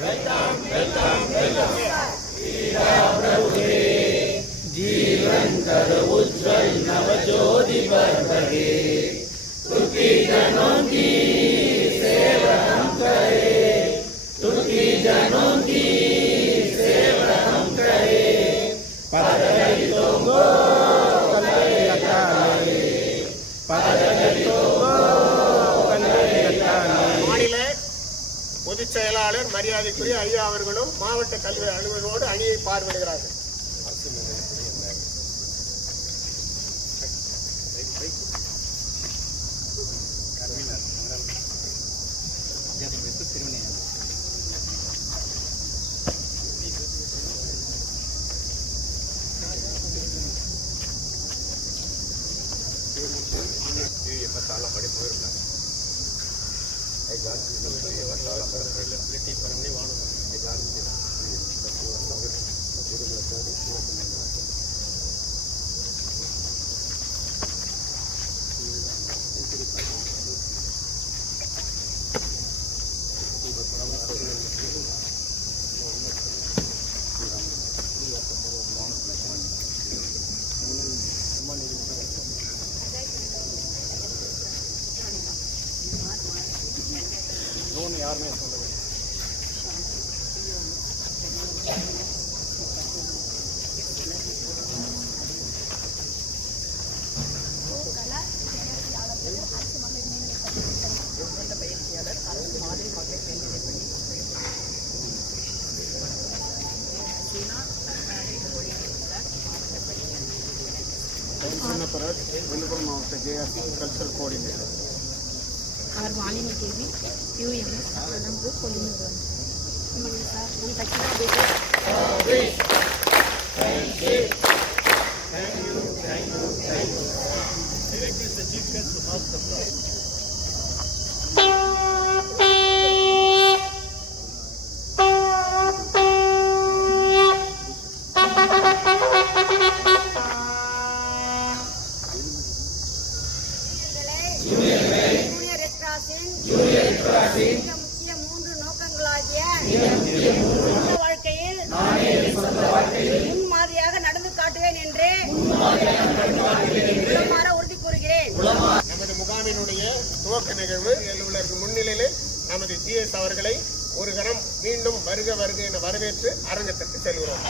వెళ్తాం వెళ్తాం వెళ్తాం శ్రీరా ప్రభుదే జీవంతర ఉజ్వల్ నవజ్యోతి బర్బగే తుకి జనోంకి సేవనం करे తుకి జనోంకి மரியாதைக்குரிய ஐயா அவர்களும் மாவட்ட கல்வி அலுவலரோடு அணியை பார்வையிடுகிறார்கள். Responsibility for any one I got ಗುರು விழுப்புரம் மாவட்ட JRC cultural coordinator R Malini K V U M S ಕದಂಬು ಕೊಲಿನಿ ನಿಮಗೆ ಸರ್ ನಮ್ಮ ದಕ್ಷಿಣ ಬೇಕು ಸಚಿವ முன்மாதிரியாக நடந்து காட்டுவேன் என்று உளமாற உறுதி கூறுகிறேன். நமது முகாமினுடைய துவக்க நிகழ்வு அலுவலருக்கு முன்னிலையில் நமது ஜிஎஸ் அவர்களை ஒரு கணம் மீண்டும் வருக வருக என வரவேற்று அரங்கத்திற்கு செல்கிறோம்.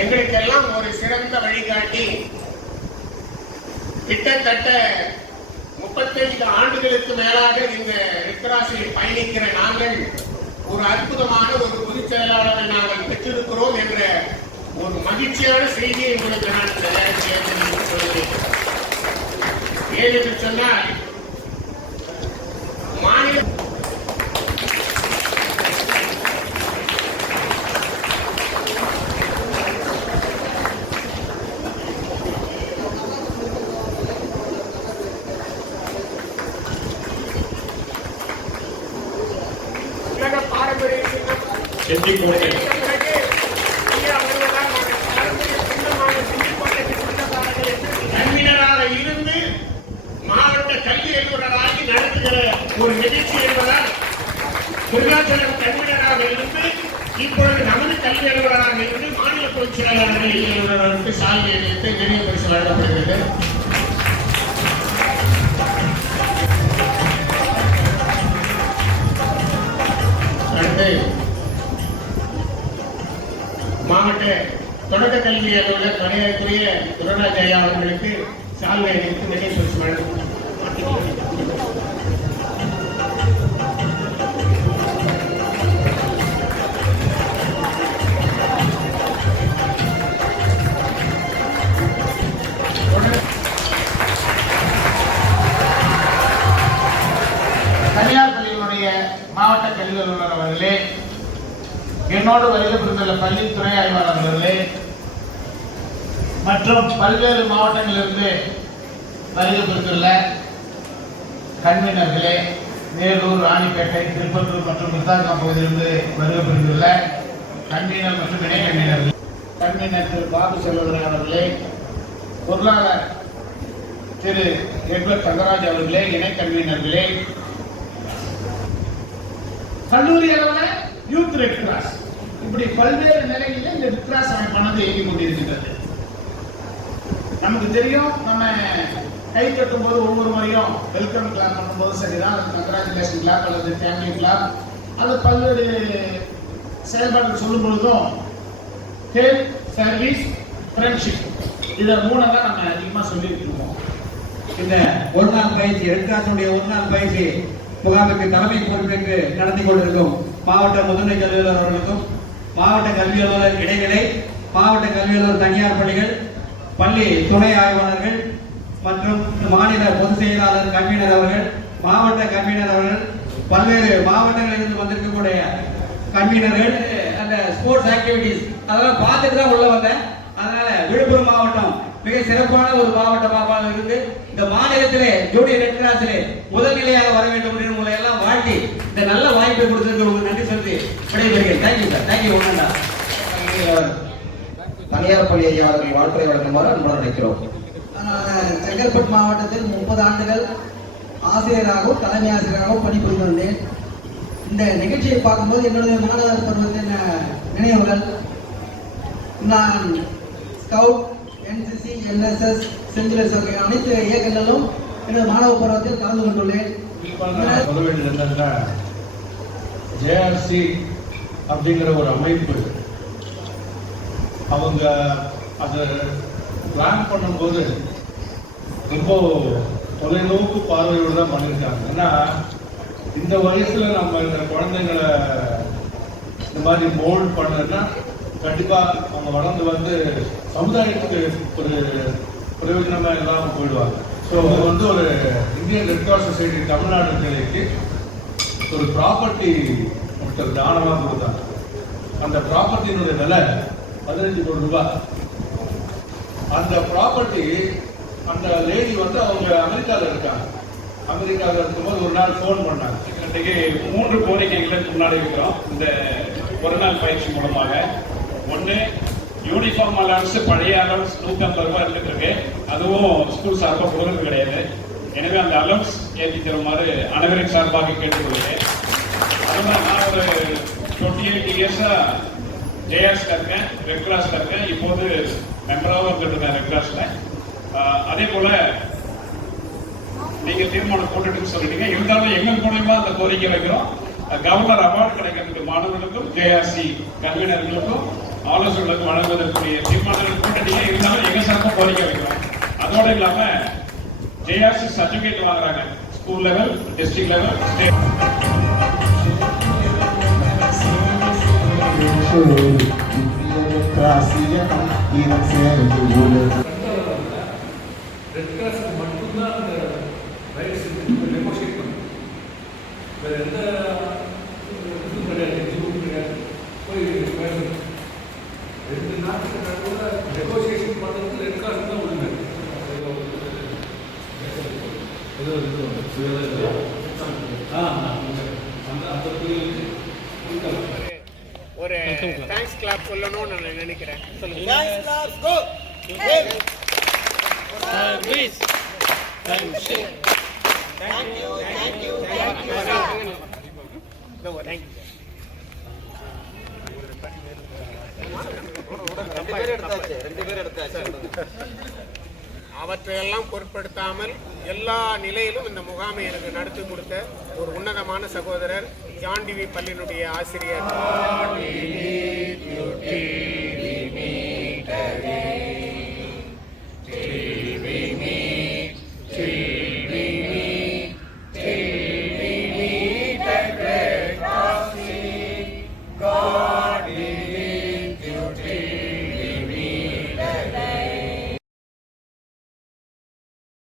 எங்களுக்கெல்லாம் ஒரு சிறந்த வழிகாட்டி. கிட்டத்தட்ட முப்பத்தைந்து ஆண்டுகளுக்கு மேலாக இந்த ரெக்கராசில் பயணிக்கிற நாங்கள் ஒரு அற்புதமான ஒரு பொதுச் செயலாளரை நாங்கள் பெற்றிருக்கிறோம் என்ற ஒரு மகிழ்ச்சியான செய்தியை உங்களுக்கு நான் தயாரித்து நேரத்தில் சொல்கிறேன் ஏனென்று சொன்னால் தொடக்க கல்வி அலுவலர் மரியாதைக்குரிய குருராஜ் அவர்களுக்கு சால்வை அளித்து நினைவு பரிசு வழங்கப்படுகிறது தனியார் பள்ளியினுடைய மாவட்ட கல்வி அலுவலர் அவர்களே. என்னோடு வருகை புரிந்துள்ள பள்ளி துறை ஆய்வாளர் மற்றும் பல்வேறு மாவட்டங்களிலிருந்து வருகை பெற்றுள்ள கன்வீனர்களே வேலூர் ராணிப்பேட்டை திருப்பத்தூர் மற்றும் விருத்தாச்சலம் பகுதியிலிருந்து வருகை பெற்றுள்ள கன்வீனர் மற்றும் இணை கன்வீனர்கள். கன்வீனர் திரு பாபு செல்வதன் அவர்களே பொருளாளர் திரு எட்வர்ட் தங்கராஜ் அவர்களே இணை கன்வீனர்களே கல்லூரி அளவில் யூத் ரெட் கிராஸ். இப்படி பல்வேறு நிலைகளில் இந்த ரெட் கிராஸ் அமைப்பானது இயங்கிக் கொண்டிருக்கின்றது. நமக்கு தெரியும் நம்ம கை கட்டும் போது ஒவ்வொரு முறையும் வெல்கம் கிளாப் பண்ணும்போது சரிதான். அது கங்க்ராச்சுலேஷன் கிளாப் அல்லது ஃபேமிலி கிளாப் அது பல்வேறு செயல்பாடுகள் சொல்லும் பொழுதும் ஹெல்த் சர்வீஸ் ஃப்ரெண்ட்ஷிப் இதை மூணை தான் நம்ம அதிகமாக சொல்லிட்டு இருக்கோம். இந்த ஒரு நாள் பயிற்சி ரெட்காசனுடைய ஒரு நாள் பயிற்சி முகாமுக்கு தலைமை பொறுப்பேற்று நடத்தி கொண்டிருக்கும் மாவட்ட முதன்மை கல்வி அலுவலர் அவர்களுக்கும் மாவட்ட கல்வி அலுவலர் இடைநிலை மாவட்ட கல்வி அலுவலர் தனியார் பள்ளிகள் பள்ளி துணை ஆய்வாளர்கள் மற்றும் மாநில பொதுச் செயலாளர் கன்வீனர் அவர்கள் மாவட்ட கன்வீனர் அவர்கள் பல்வேறு மாவட்டங்களிலிருந்து வந்திருக்கக்கூடிய கன்வீனர்கள் அந்த ஸ்போர்ட்ஸ் ஆக்டிவிட்டீஸ் அதெல்லாம் பார்த்துட்டு தான் உள்ள வந்தேன். அதனால விழுப்புரம் மாவட்டம் மிக சிறப்பான ஒரு மாவட்டமாக இருந்து இந்த மாநிலத்திலே ஜூனியர் ரெட் கிராஸிலே முதல் நிலையாக வர வேண்டும் என்று உங்களை எல்லாம் வாழ்த்தி இந்த நல்ல வாய்ப்பை கொடுத்ததுக்கு உங்களுக்கு நன்றி சொல்லி விடைபெறுகிறேன். தேங்க்யூ சார் தேங்க்யூ ஒன்றா தனியார் பள்ளி ஐயா அவர்கள் வாழ்த்துறை வழங்குமாறு அன்புடன் அழைக்கிறோம் நான் செங்கல்பட்டு மாவட்டத்தில் முப்பது ஆண்டுகள் ஆசிரியராகவும் தலைமை ஆசிரியராகவும் பணிபுரிந்து வந்தேன். இந்த நிகழ்ச்சியை பார்க்கும்போது என்னுடைய மாணவர் பருவத்தின் நினைவுகள்? நான் ஸ்கவுட் என்சிசி என்எஸ்எஸ் செஞ்சுலர்ஸ் ஆகிய அனைத்து இயக்கங்களிலும் எனது மாணவ பருவத்தில் கலந்து கொண்டுள்ளேன். ஜேஆர்சி அப்படிங்கிற ஒரு அமைப்பு அவங்க அதை பிளான் பண்ணும்போது ரொம்ப தொலைநோக்கு பார்வையோடு தான் பண்ணியிருக்காங்க. ஏன்னா இந்த வயசில் நம்ம இந்த குழந்தைங்களை இந்த மாதிரி மோல்ட் பண்ணுன்னா கண்டிப்பாக அவங்க வளர்ந்து வந்து சமுதாயத்துக்கு ஒரு பிரயோஜனமாக இல்லாமல் போயிடுவாங்க. ஸோ அவங்க வந்து ஒரு Indian Red Cross Society Tamil Nadu நிலைக்கு ஒரு ப்ராப்பர்ட்டி ஒருத்தர் தானமாக கொடுத்தாங்க. அந்த ப்ராப்பர்ட்டியினுடைய விலை பதினஞ்சு கோடி ரூபாய். அந்த ப்ராப்பர்ட்டி அந்த லேடி வந்து அவங்க அமெரிக்காவில் இருக்காங்க. அமெரிக்காவில் இருக்கும்போது ஒரு நாள் ஃபோன் பண்ணாங்க. இன்றைக்கு மூன்று கோரிக்கைகளுக்கு முன்னாடி இருக்கிறோம் இந்த ஒரு நாள் பயிற்சி மூலமாக. ஒன்று யூனிஃபார்ம் அலவன்ஸ் பழைய அலவன்ஸ் நூற்றி ஐம்பது ரூபாய் இருந்துட்டு இருக்கு அதுவும் ஸ்கூல் சார்பாக கொடுக்கறது கிடையாது. எனவே அந்த அலவன்ஸ் ஏற்றி தருமாறு அனைவரின் சார்பாக கேட்டுக்கொள்கிறேன். அதனால் நான் ஒரு டுவெண்ட்டி எயிட் இயர்ஸாக ஜேஎஸ்ல இருக்கேன் ரெட் கிராஸ்ல இருக்கேன் இப்போது மெம்பராகவும் வந்துட்டு இருக்கேன் ரெட் கிராஸ்ல. அதே போல நீங்க தீர்மானம் போட்டுட்டு சொல்லிட்டீங்க. இருந்தாலும் எங்கள் மூலயமா அந்த கோரிக்கை வைக்கிறோம். கவர்னர் அவார்டு கிடைக்கிறதுக்கு மாணவர்களுக்கும் ஜேஆர்சி கல்வியினர்களுக்கும் ஆலோசகர்களுக்கும் வழங்குவதற்குரிய தீர்மானங்கள் போட்டுட்டீங்க. இருந்தாலும் எங்க சார்பாக கோரிக்கை வைக்கிறோம். அதோடு இல்லாம ஜேஆர்சி சர்டிபிகேட் வாங்குறாங்க. School level district level state red கிராஸுக்கு மட்டும்தான் அந்த ரைட்ஸ் நெகோஷியேட் பண்ணும் வேற எந்த இதுவும் கிடையாது எதுவும் கிடையாது போய் பேசணும் ரெண்டு நாட்டுக்கு நடுவில் நெகோசியேஷன் பண்ணுறது ரெட் கிராஸ் தான் உரிமை ஏதோ இது ஆ அந்த அந்த புரியுது ஒரு தேங்க்ஸ் கிளாப் சொல்லணும்னு நான் நினைக்கிறேன். அவற்றையெல்லாம் பொருட்படுத்தாமல் எல்லா நிலையிலும் இந்த முகாமை எனக்கு நடத்தி கொடுத்த ஒரு உன்னதமான சகோதரர் ஜான்டிவி பள்ளியினுடைய ஆசிரியர்.